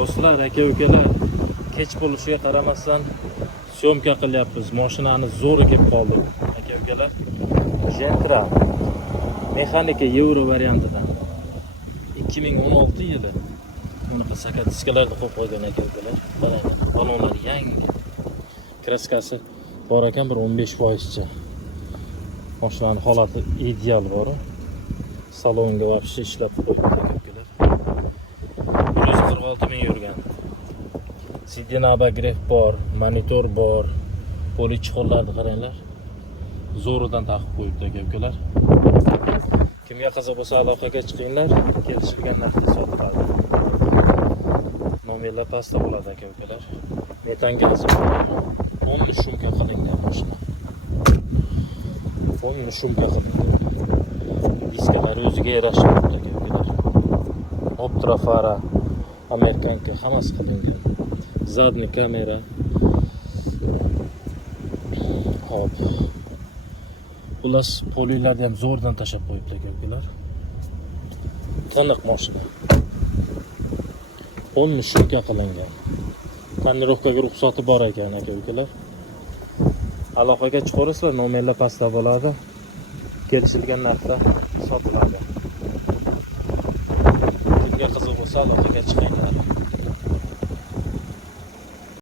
Do'stlar, aka-ukalar, kech bo'lishiga qaramasdan syomka qilyapmiz. Mashinani zo'ri kelib qoldik, aka-ukalar. Gentra mexanika Euro variantidan 2016 yili bunaqa sakatiskalarda qo'yib qo'ygan aka-ukalar. Qarang, balonlar yangi. Kraskasi bor ekan, bir 15%. Mashinaning holati ideal bor. Salonga вообще ishlab qo'yibdi aka-ukalar. 146 ming yurgan. Sidin abagrev bor, monitor bor. Poli chiqollarni qaranglar. Zo'ridan taqib qo'yibdi aka-ukalar. Kimga qiziq bo'lsa aloqaga chiqinglar, kelishilgan narxda sotiladi. Nomerlar pastda bo'ladi aka-ukalar. Metan gazi bor. 10 shumka qilingan mashina. 10 shumka qilingan. Diskalar o'ziga yarasha aka-ukalar. Optrafara, amerikanka hammasi qilingan. Zadniy kamera. Hop. Xullas, polilarni ham zo'rdan tashab qo'yibdi aka-ukalar. Toniq mashina. 10 shumka qilingan. Tonirovkaga ruxsati bor ekan aka-ukalar. Aloqaga chiqaverasizlar, nomerlar pastda bo'ladi. Kelishilgan narxda sotiladi. Kimga qiziq bo'lsa aloqaga chiqinglar.